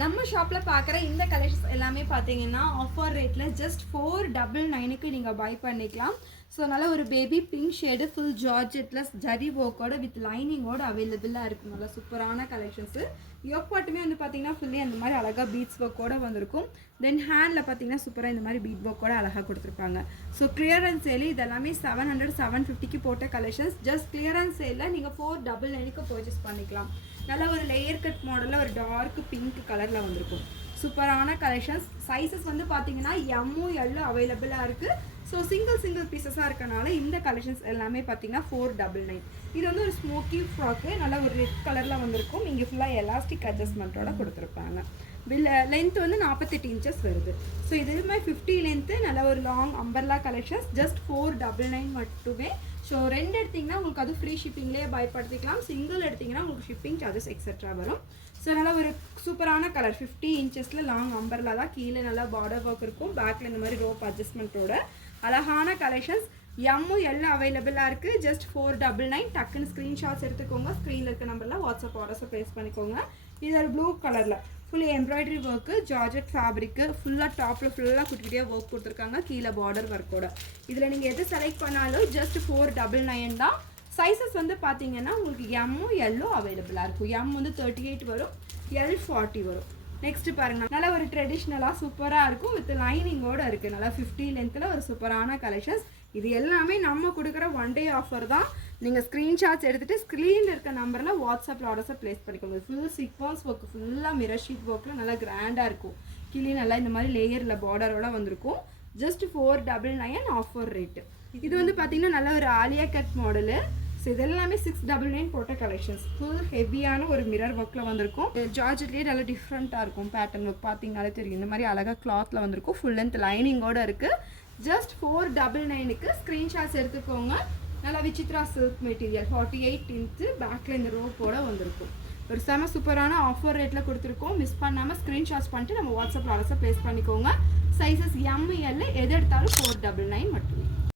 நம்ம ஷாப்ல பார்க்குற இந்த கலெக்ஷன்ஸ் எல்லாமே பார்த்தீங்கன்னா ஆஃபர் ரேட்டில் ஜஸ்ட் 499க்கு நீங்கள் பை பண்ணிக்கலாம். ஸோ நல்ல ஒரு பேபி பிங்க் ஷேடு ஃபுல் ஜார்ஜெட்டில் ஜரி ஒர்க்கோட வித் லைனிங்கோட அவைலபிளாக இருக்கும். நல்லா சூப்பரான கலெக்ஷன்ஸு. யோக் பாட்டுமே வந்து பார்த்தீங்கன்னா ஃபுல்லி அந்த மாதிரி அழகாக பீட்ஸ் ஒர்க்கோட வந்திருக்கும். தென் ஹேண்டில் பார்த்தீங்கன்னா சூப்பராக இந்த மாதிரி பீட் ஒர்க்கோட அழகாக கொடுத்துருப்பாங்க. ஸோ கிளியரன்ஸ் சேல் இதெல்லாமே 700 750க்கு போட்ட கலெக்ஷன்ஸ். ஜஸ்ட் கிளியரன்ஸ் சேலில் நீங்கள் 499க்கு பர்ச்சேஸ் பண்ணிக்கலாம். நல்ல ஒரு லேயர் கட் மாடலில் ஒரு டார்க் பிங்க் கலரில் வந்திருக்கும். சூப்பரான கலெக்ஷன்ஸ். சைஸஸ் வந்து பார்த்தீங்கன்னா எம்மும் எல்லும் அவைலபிளாக இருக்குது. ஸோ சிங்கிள் பீசஸாக இருக்கனால இந்த கலெக்ஷன்ஸ் எல்லாமே பார்த்தீங்கன்னா 499. இது வந்து ஒரு ஸ்மோக்கி ஃப்ராக்கு நல்லா ஒரு ரெட் கலரில் வந்திருக்கும். இங்கே ஃபுல்லாக எலாஸ்டிக் அட்ஜஸ்ட்மெண்ட்டோட கொடுத்துருப்பாங்க. லென்த் வந்து 48 இன்ச்சஸ் வருது. ஸோ இதுவுமே 50 லென்த்து நல்ல ஒரு லாங் அம்பர்லா கலெக்ஷன்ஸ். ஜஸ்ட் 499 மட்டுமே. ஸோ ரெண்டு எடுத்திங்கன்னா உங்களுக்கு அது ஃப்ரீ ஷிப்பிங்லேயே பயன்படுத்திக்கலாம். சிங்கிள் எடுத்திங்கன்னா உங்களுக்கு ஷிப்பிங் சார்ஜஸ் எக்ஸெட்ரா வரும். ஸோ நல்லா ஒரு சூப்பரான கலர் 50 இன்ச்சஸில் லாங் அம்பர்லா தான். கீழே நல்லா பார்டர் ஒர்க் இருக்கும். பேக்கில் இந்த மாதிரி ரோப் அட்ஜஸ்ட்மெண்ட்டோட அழகான கலெக்ஷன்ஸ். எம்மும் எல்லாம் அவைலபிளாக இருக்குது. ஜஸ்ட் 499. டக்குன்னு ஸ்க்ரீன்ஷாட்ஸ் எடுத்துக்கோங்க. ஸ்க்ரீனில் இருக்க நம்பரில் வாட்ஸ்அப் ஆர்டர்ஸை ப்ளேஸ் பண்ணிக்கோங்க. இது ஒரு ப்ளூ கலரில் fully embroidery work georgette fabric ஃபுல்லாக டாப்பில் ஃபுல்லாக குட்டியாக ஒர்க் கொடுத்துருக்காங்க. கீழே பார்டர் ஒர்க்கோட இதில் நீங்கள் எது செலக்ட் பண்ணாலும் ஜஸ்ட் 499 தான். சைஸஸ் வந்து பார்த்தீங்கன்னா உங்களுக்கு எம்மும் எல்லும் அவைலபிளாக இருக்கும். எம் வந்து 38 வரும், எல் 40 வரும். நெக்ஸ்ட்டு பாருங்கள், நல்லா ஒரு ட்ரெடிஷ்னலாக சூப்பராக இருக்கும் வித் லைனிங்கோடு இருக்குது. நல்லா 50 லென்த்தில் ஒரு சூப்பரான கலெக்ஷன்ஸ். இது எல்லாமே நம்ம கொடுக்குற ஒன் டே ஆஃபர் தான். நீங்கள் ஸ்க்ரீன்ஷாட்ஸ் எடுத்துகிட்டு ஸ்க்ரீனில் இருக்க நம்பரில் வாட்ஸ்அப் ஆர்டர்ஸை ப்ளேஸ் பண்ணிக்கோங்க. ஃபுல் சீக்வன்ஸ் ஒர்க் ஃபுல்லாக மிரர் ஷீட் ஒர்க்கில் நல்லா கிராண்டாக இருக்கும். கீழே நல்லா இந்த மாதிரி லேயரில் பார்டரோட வந்திருக்கும். Just 499 offer rate. இது வந்து பார்த்திங்கன்னா நல்ல ஒரு ஆலியா கட் மாடலு. ஸோ இது எல்லாமே 699 போட்ட கலெக்ஷன்ஸ். ஃபுல் ஹெவியான ஒரு மிரர் ஒர்க்கில் வந்திருக்கும். ஜார்ஜெட்லேயே நல்லா டிஃப்ரெண்ட்டாக இருக்கும். பேட்டர்ன் ஒர்க் பார்த்தீங்கனாலே தெரியும். இந்த மாதிரி அழகாக கிளாத்தில் வந்திருக்கும். ஃபுல் லென்த் லைனிங்கோடு இருக்குது. ஜஸ்ட் 499க்கு ஸ்க்ரீன்ஷாட்ஸ் எடுத்துக்கோங்க. நல்லா விசித்ரா சில்க் மெட்டீரியல் 48 இன்ச்சு பேக்கில் இந்த ரோப்போட வந்திருக்கும். ஒரு செம சூப்பரான ஆஃபர் ரேட்டில் கொடுத்துருக்கோம். மிஸ் பண்ணாமல் ஸ்க்ரீன்ஷாட்ஸ் பண்ணிட்டு நம்ம வாட்ஸ்அப் ஆர்டர்ஸை ப்ளேஸ் பண்ணிக்கோங்க. சைஸஸ் எம் எல் எது எடுத்தாலும் 499 மட்டும்.